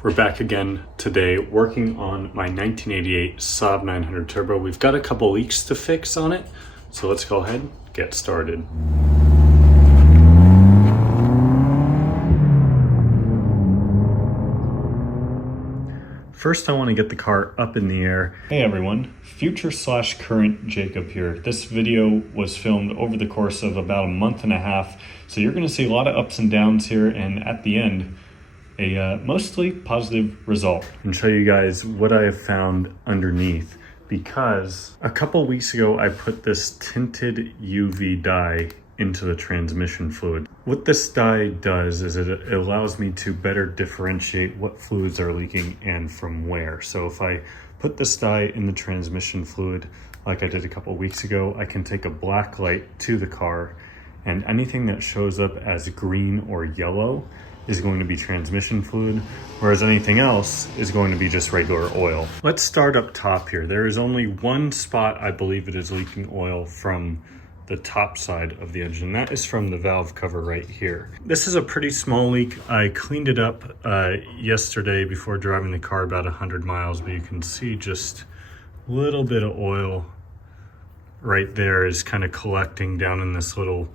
We're back again today working on my 1988 Saab 900 Turbo. We've got a couple leaks to fix on it, so let's go ahead and get started. First, I want to get the car up in the air. Hey everyone, future/current Jacob here. This video was filmed over the course of about a month and a half, so you're going to see a lot of ups and downs here, and at the end, a mostly positive result. And show you guys what I have found underneath, because a couple weeks ago I put this tinted UV dye into the transmission fluid. What this dye does is it allows me to better differentiate what fluids are leaking and from where. So if I put this dye in the transmission fluid like I did a couple weeks ago, I can take a black light to the car, and anything that shows up as green or yellow is going to be transmission fluid, whereas anything else is going to be just regular oil. Let's start up top here. There is only one spot I believe it is leaking oil from the top side of the engine. That is from the valve cover right here. This is a pretty small leak. I cleaned it up yesterday before driving the car about 100 miles, but you can see just a little bit of oil right there is kind of collecting down in this little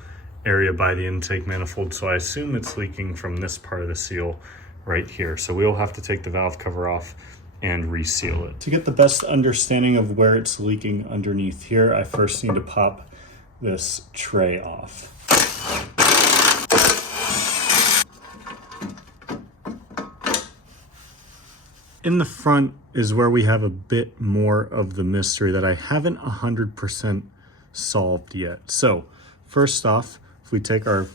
area by the intake manifold, so I assume it's leaking from this part of the seal right here. So we'll have to take the valve cover off and reseal it. To get the best understanding of where it's leaking underneath here, I first need to pop this tray off. In the front is where we have a bit more of the mystery that I haven't 100% solved yet. So first off, if we take our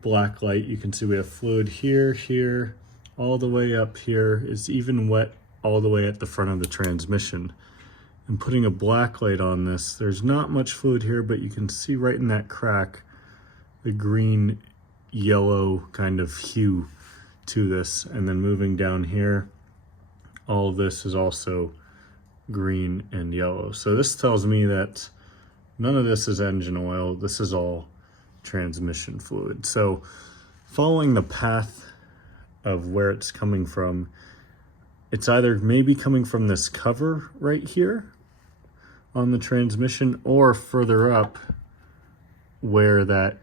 black light, you can see we have fluid here, all the way up here. It's even wet all the way at the front of the transmission. And putting a black light on this, there's not much fluid here, but you can see right in that crack, the green yellow kind of hue to this. And then moving down here, all of this is also green and yellow. So this tells me that none of this is engine oil. This is all transmission fluid. So following the path of where it's coming from, it's either maybe coming from this cover right here on the transmission, or further up where that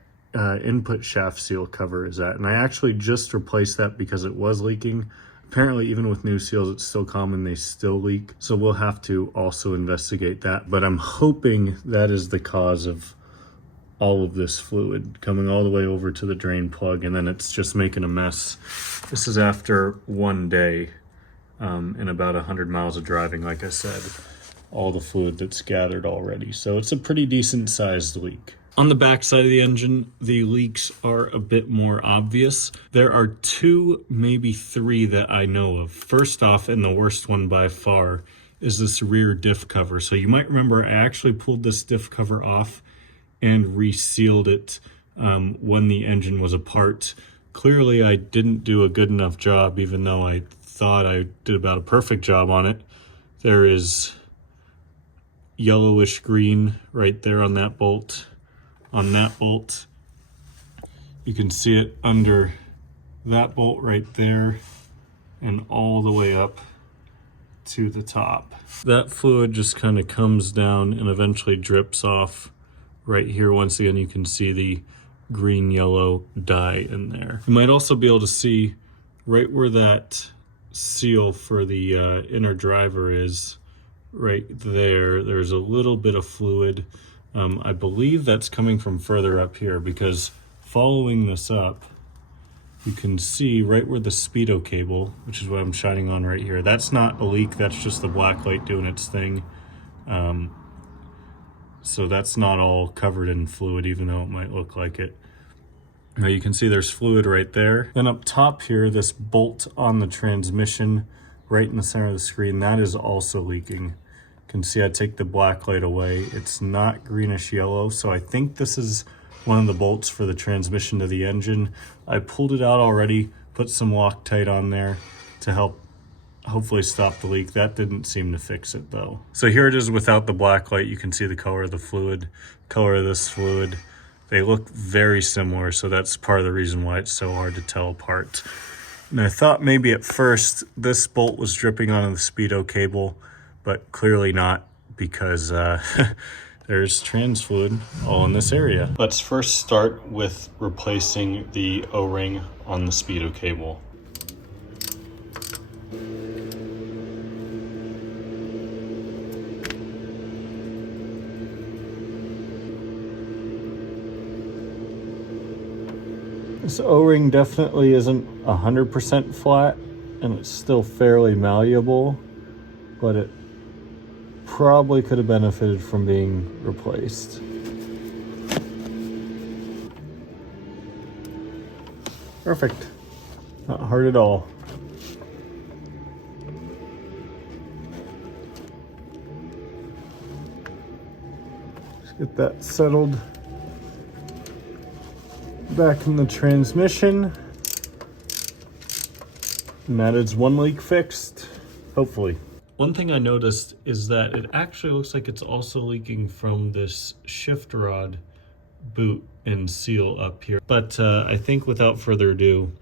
input shaft seal cover is at. And I actually just replaced that because it was leaking. Apparently, even with new seals, it's still common, they still leak. So we'll have to also investigate that. But I'm hoping that is the cause of all of this fluid coming all the way over to the drain plug, and then it's just making a mess. This is after one day and about 100 miles of driving, like I said, all the fluid that's gathered already. So it's a pretty decent sized leak. On the back side of the engine, the leaks are a bit more obvious. There are two, maybe three that I know of. First off, and the worst one by far, is this rear diff cover. So you might remember I actually pulled this diff cover off and resealed it when the engine was apart. Clearly I didn't do a good enough job, even though I thought I did about a perfect job on it. There is yellowish green right there on that bolt. On that bolt, you can see it under that bolt right there and all the way up to the top. That fluid just kind of comes down and eventually drips off right here. Once again, you can see the green yellow dye in there. You might also be able to see right where that seal for the inner driver is, right there. There's a little bit of fluid. I believe that's coming from further up here, because following this up, you can see right where the speedo cable, which is what I'm shining on right here, that's not a leak, that's just the black light doing its thing. So that's not all covered in fluid, even though it might look like it. Now you can see there's fluid right there. Then up top here, this bolt on the transmission right in the center of the screen, that is also leaking. You can see I take the black light away. It's not greenish yellow, so I think this is one of the bolts for the transmission to the engine. I pulled it out already, put some Loctite on there to help hopefully stop the leak. That didn't seem to fix it though. So here it is without the black light. You can see the color of the fluid, color of this fluid. They look very similar, so that's part of the reason why it's so hard to tell apart. And I thought maybe at first this bolt was dripping onto the speedo cable, but clearly not, because there's trans fluid all in this area. Let's first start with replacing the O-ring on the speedo cable. This O-ring definitely isn't 100% flat, and it's still fairly malleable, but it probably could have benefited from being replaced. Perfect. Not hard at all. Just get that settled back in the transmission. And that is one leak fixed, hopefully. One thing I noticed is that it actually looks like it's also leaking from this shift rod boot and seal up here. But I think without further ado,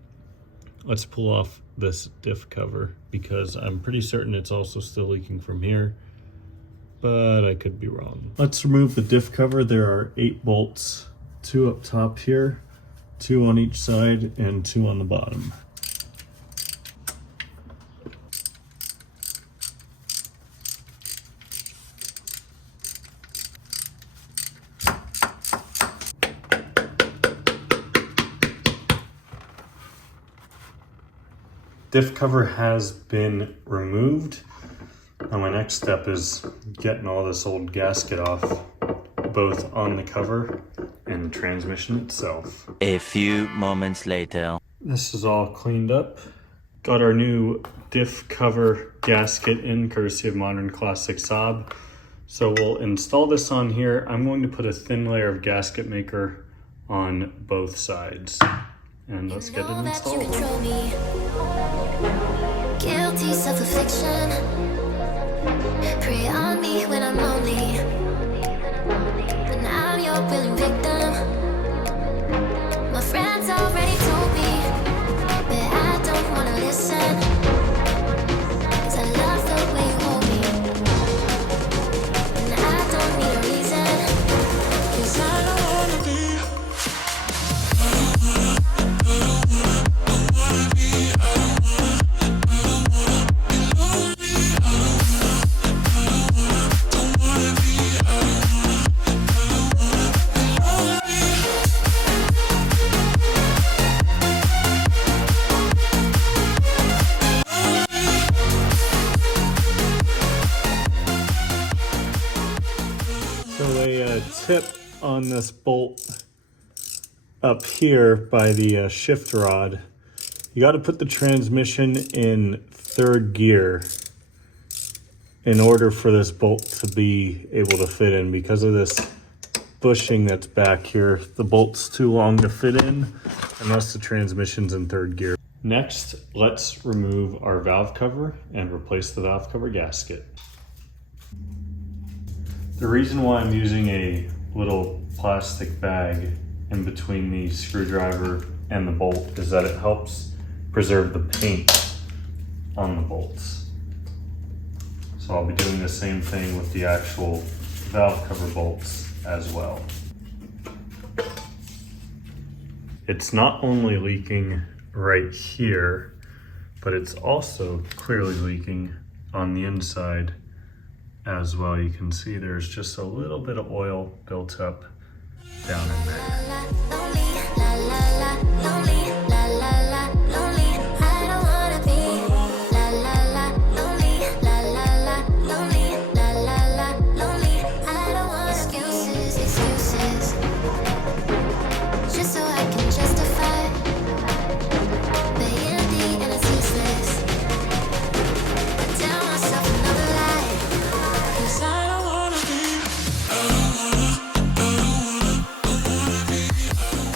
let's pull off this diff cover, because I'm pretty certain it's also still leaking from here, but I could be wrong. Let's remove the diff cover. There are 8 bolts, 2 up top here, 2 on each side, and 2 on the bottom. Diff cover has been removed. Now my next step is getting all this old gasket off, both on the cover and the transmission itself. A few moments later. This is all cleaned up. Got our new diff cover gasket in, courtesy of Modern Classic Saab. So we'll install this on here. I'm going to put a thin layer of gasket maker on both sides. And let's get it installed. Guilty self-affliction. Prey on me when I'm lonely. And I'm your willing victim. My friends already told me, but I don't wanna listen. 'Cause I love the way you hold me. And I don't need a reason. 'Cause I don't wanna be. So a tip on this bolt up here by the shift rod, you got to put the transmission in 3rd gear in order for this bolt to be able to fit in. Because of this bushing that's back here, the bolt's too long to fit in unless the transmission's in 3rd gear. Next, let's remove our valve cover and replace the valve cover gasket. The reason why I'm using a little plastic bag in between the screwdriver and the bolt is that it helps preserve the paint on the bolts. So I'll be doing the same thing with the actual valve cover bolts as well. It's not only leaking right here, but it's also clearly leaking on the inside as well. You can see there's just a little bit of oil built up down in there. Just so I can justify, but in the end it's useless. I tell myself another lie, 'cause I don't wanna be.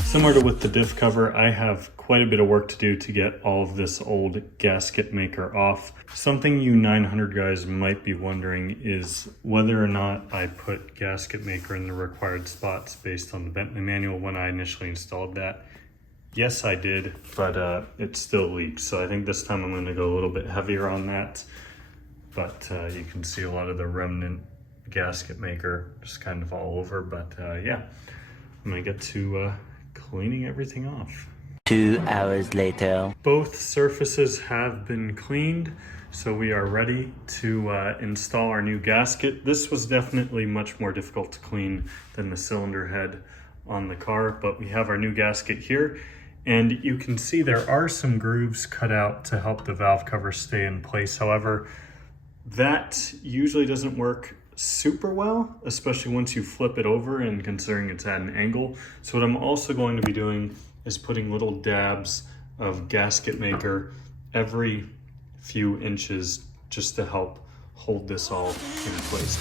Similar to with the diff cover, I have quite a bit of work to do to get all of this old gasket maker off. Something you 900 guys might be wondering is whether or not I put gasket maker in the required spots based on the Bentley manual when I initially installed that. Yes, I did, but it still leaks. So I think this time I'm going to go a little bit heavier on that. But you can see a lot of the remnant gasket maker just kind of all over. But yeah, I'm going to get to cleaning everything off. 2 hours later. Both surfaces have been cleaned, so we are ready to install our new gasket. This was definitely much more difficult to clean than the cylinder head on the car, but we have our new gasket here. And you can see there are some grooves cut out to help the valve cover stay in place. However, that usually doesn't work super well, especially once you flip it over and considering it's at an angle. So what I'm also going to be doing is putting little dabs of gasket maker every few inches just to help hold this all in place.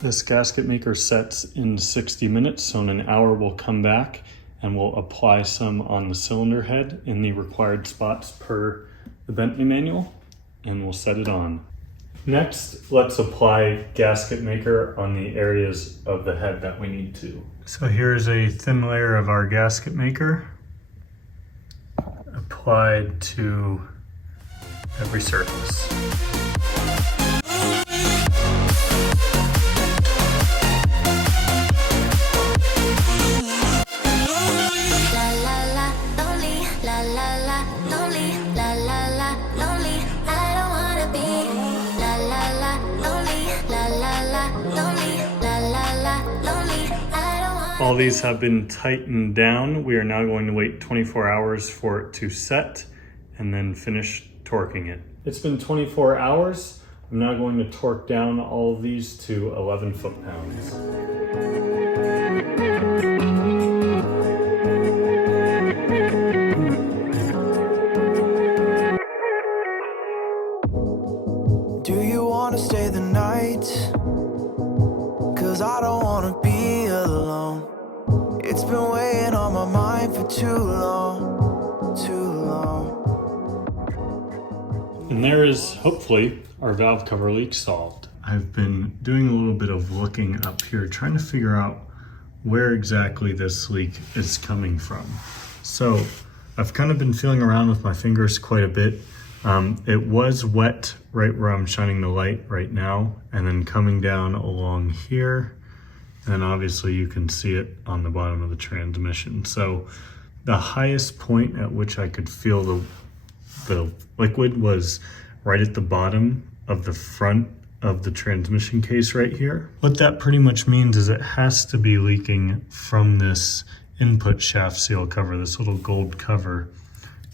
This gasket maker sets in 60 minutes, so in an hour we'll come back and we'll apply some on the cylinder head in the required spots per the Bentley manual, and we'll set it on. Next, let's apply gasket maker on the areas of the head that we need to. So here's a thin layer of our gasket maker applied to every surface. All these have been tightened down. We are now going to wait 24 hours for it to set and then finish torquing it. It's been 24 hours. I'm now going to torque down all of these to 11 foot-pounds. Do you want to stay the night? 'Cause I don't want to be alone. It's been weighing on my mind for too long, too long. And there is, hopefully, our valve cover leak solved. I've been doing a little bit of looking up here, trying to figure out where exactly this leak is coming from. So I've kind of been feeling around with my fingers quite a bit. It was wet right where I'm shining the light right now, and then coming down along here. And then obviously you can see it on the bottom of the transmission. So the highest point at which I could feel the liquid was right at the bottom of the front of the transmission case right here. What that pretty much means is it has to be leaking from this input shaft seal cover, this little gold cover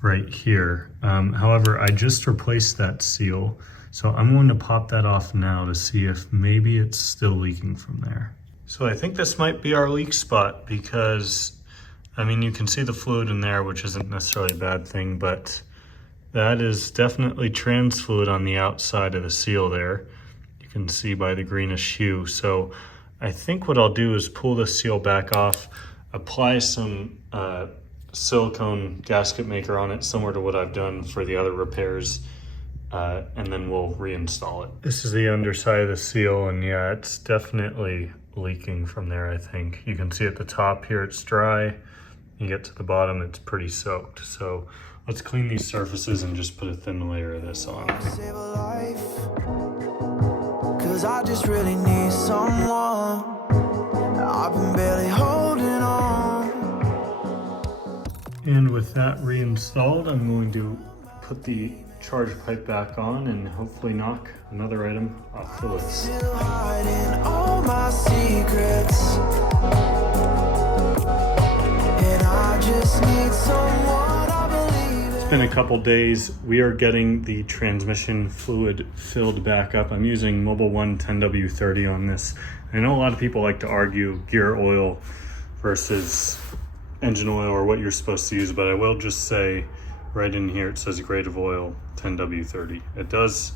right here. However, I just replaced that seal, so I'm going to pop that off now to see if maybe it's still leaking from there. So I think this might be our leak spot because, I mean, you can see the fluid in there, which isn't necessarily a bad thing, but that is definitely trans fluid on the outside of the seal there. You can see by the greenish hue. So I think what I'll do is pull the seal back off, apply some silicone gasket maker on it, similar to what I've done for the other repairs, and then we'll reinstall it. This is the underside of the seal, and yeah, it's definitely leaking from there. I think you can see at the top here it's dry. You get to the bottom, it's pretty soaked. So let's clean these surfaces and just put a thin layer of this on. Save a life, 'cause I just really need someone. I've been barely holding on. And with that reinstalled, I'm going to put the charge pipe back on and hopefully knock another item off the list. Still hiding all my secrets, and I just need someone I believe in. It's been a couple days. We are getting the transmission fluid filled back up. I'm using Mobil 1 10W30 on this. I know a lot of people like to argue gear oil versus engine oil or what you're supposed to use, but I will just say right in here it says grade of oil 10W30. It does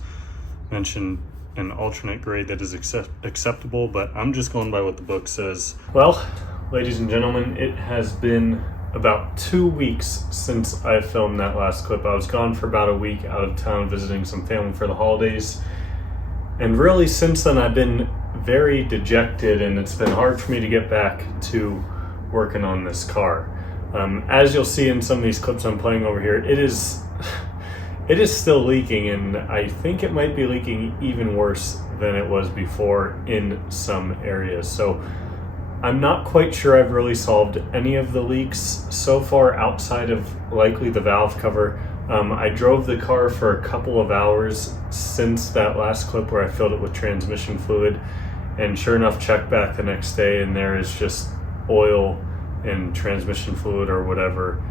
mention an alternate grade that is acceptable, but I'm just going by what the book says. Well, ladies and gentlemen, it has been about 2 weeks since I filmed that last clip. I was gone for about a week out of town visiting some family for the holidays. And really since then I've been very dejected, and it's been hard for me to get back to working on this car. As you'll see in some of these clips I'm playing over here, it is still leaking, and I think it might be leaking even worse than it was before in some areas. So I'm not quite sure I've really solved any of the leaks so far outside of likely the valve cover. I drove the car for a couple of hours since that last clip where I filled it with transmission fluid, and sure enough, checked back the next day and there is just oil and transmission fluid or whatever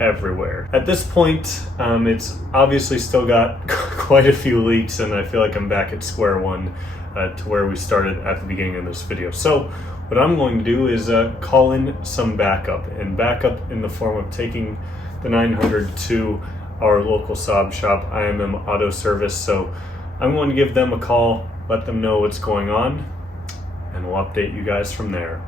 everywhere. At this point, it's obviously still got quite a few leaks, and I feel like I'm back at square one to where we started at the beginning of this video. So what I'm going to do is call in some backup, and backup in the form of taking the 900 to our local Saab shop, IMM Auto Service. So I'm going to give them a call, let them know what's going on, and we'll update you guys from there.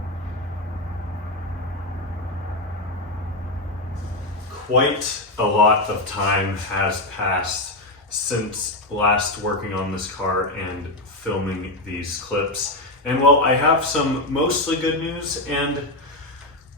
Quite a lot of time has passed since last working on this car and filming these clips. And well, I have some mostly good news and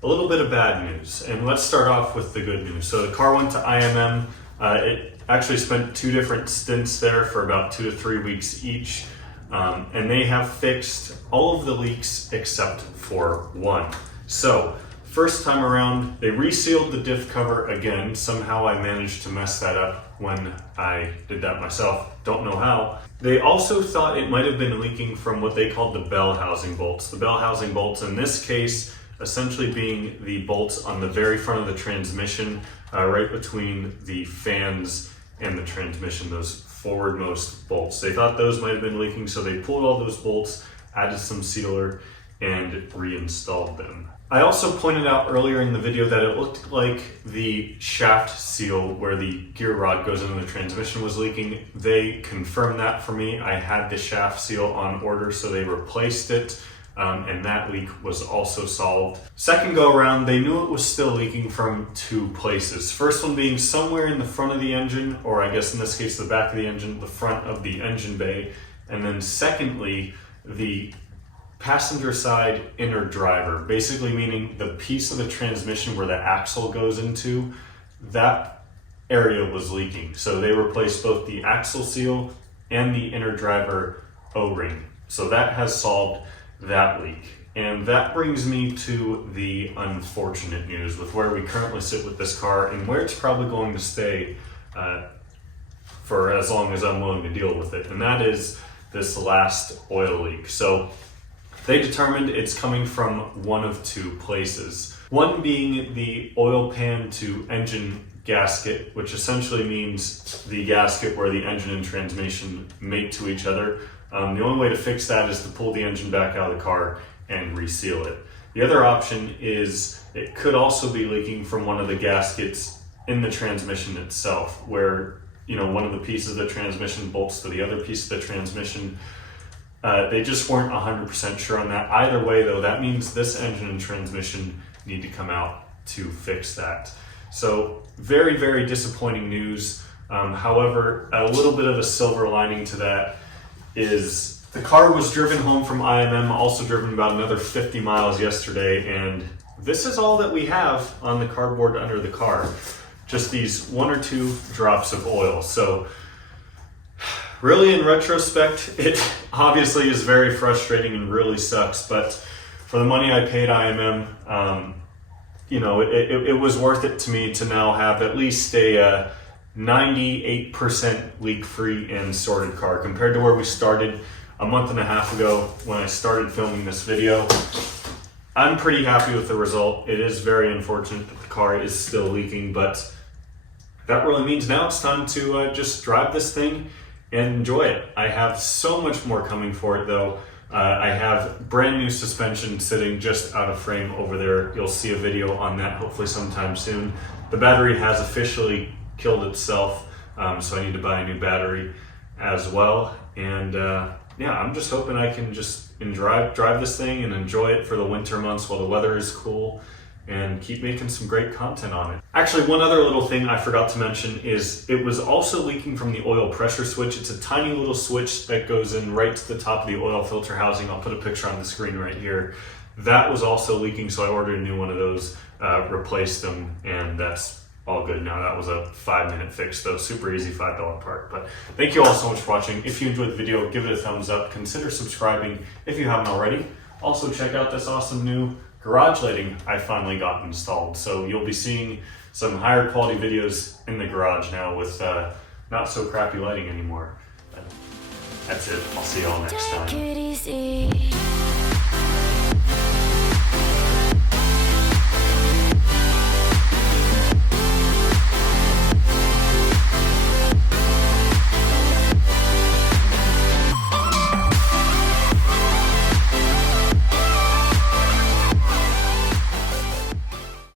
a little bit of bad news. And let's start off with the good news. So the car went to IMM. It actually spent 2 different stints there for about 2 to 3 weeks each. And they have fixed all of the leaks except for one. So first time around, they resealed the diff cover again. Somehow I managed to mess that up when I did that myself. Don't know how. They also thought it might have been leaking from what they called the bell housing bolts. The bell housing bolts in this case essentially being the bolts on the very front of the transmission, right between the fans and the transmission, those forwardmost bolts. They thought those might have been leaking, so they pulled all those bolts, added some sealer, and reinstalled them. I also pointed out earlier in the video that it looked like the shaft seal where the gear rod goes into the transmission was leaking. They confirmed that for me. I had the shaft seal on order, so they replaced it, and that leak was also solved. Second go around, they knew it was still leaking from 2 places. First one being somewhere in the front of the engine, or I guess in this case the back of the engine, the front of the engine bay, and then secondly, the passenger side inner driver, basically meaning the piece of the transmission where the axle goes into, that area was leaking. So they replaced both the axle seal and the inner driver O-ring. So that has solved that leak. And that brings me to the unfortunate news with where we currently sit with this car and where it's probably going to stay for as long as I'm willing to deal with it. And that is this last oil leak. So they determined it's coming from one of 2 places. One being the oil pan to engine gasket, which essentially means the gasket where the engine and transmission mate to each other. The only way to fix that is to pull the engine back out of the car and reseal it. The other option is it could also be leaking from one of the gaskets in the transmission itself, where one of the pieces of the transmission bolts to the other piece of the transmission. They just weren't 100% sure on that. Either way though, that means this engine and transmission need to come out to fix that. So very, very disappointing news. However, a little bit of a silver lining to that is the car was driven home from IMM, also driven about another 50 miles yesterday, and this is all that we have on the cardboard under the car. Just these 1 or 2 drops of oil. So really, in retrospect, it obviously is very frustrating and really sucks, but for the money I paid IMM, it was worth it to me to now have at least a 98% leak-free and sorted car compared to where we started a month and a half ago when I started filming this video. I'm pretty happy with the result. It is very unfortunate that the car is still leaking, but that really means now it's time to just drive this thing and enjoy it. I have so much more coming for it though. I have brand new suspension sitting just out of frame over there. You'll see a video on that hopefully sometime soon. The battery has officially killed itself, so I need to buy a new battery as well. And yeah, I'm just hoping I can just drive this thing and enjoy it for the winter months while the weather is cool. and keep making some great content on it. Actually, one other little thing I forgot to mention is it was also leaking from the oil pressure switch. It's a tiny little switch that goes in right to the top of the oil filter housing. I'll put a picture on the screen right here. That was also leaking, so I ordered a new one of those, replaced them, and that's all good now. That was a 5-minute fix though, super easy, $5 part. But thank you all so much for watching. If you enjoyed the video, give it a thumbs up. Consider subscribing if you haven't already. Also check out this awesome new garage lighting I finally got installed. So you'll be seeing some higher quality videos in the garage now with not so crappy lighting anymore. But that's it. I'll see you all next time. Take it easy.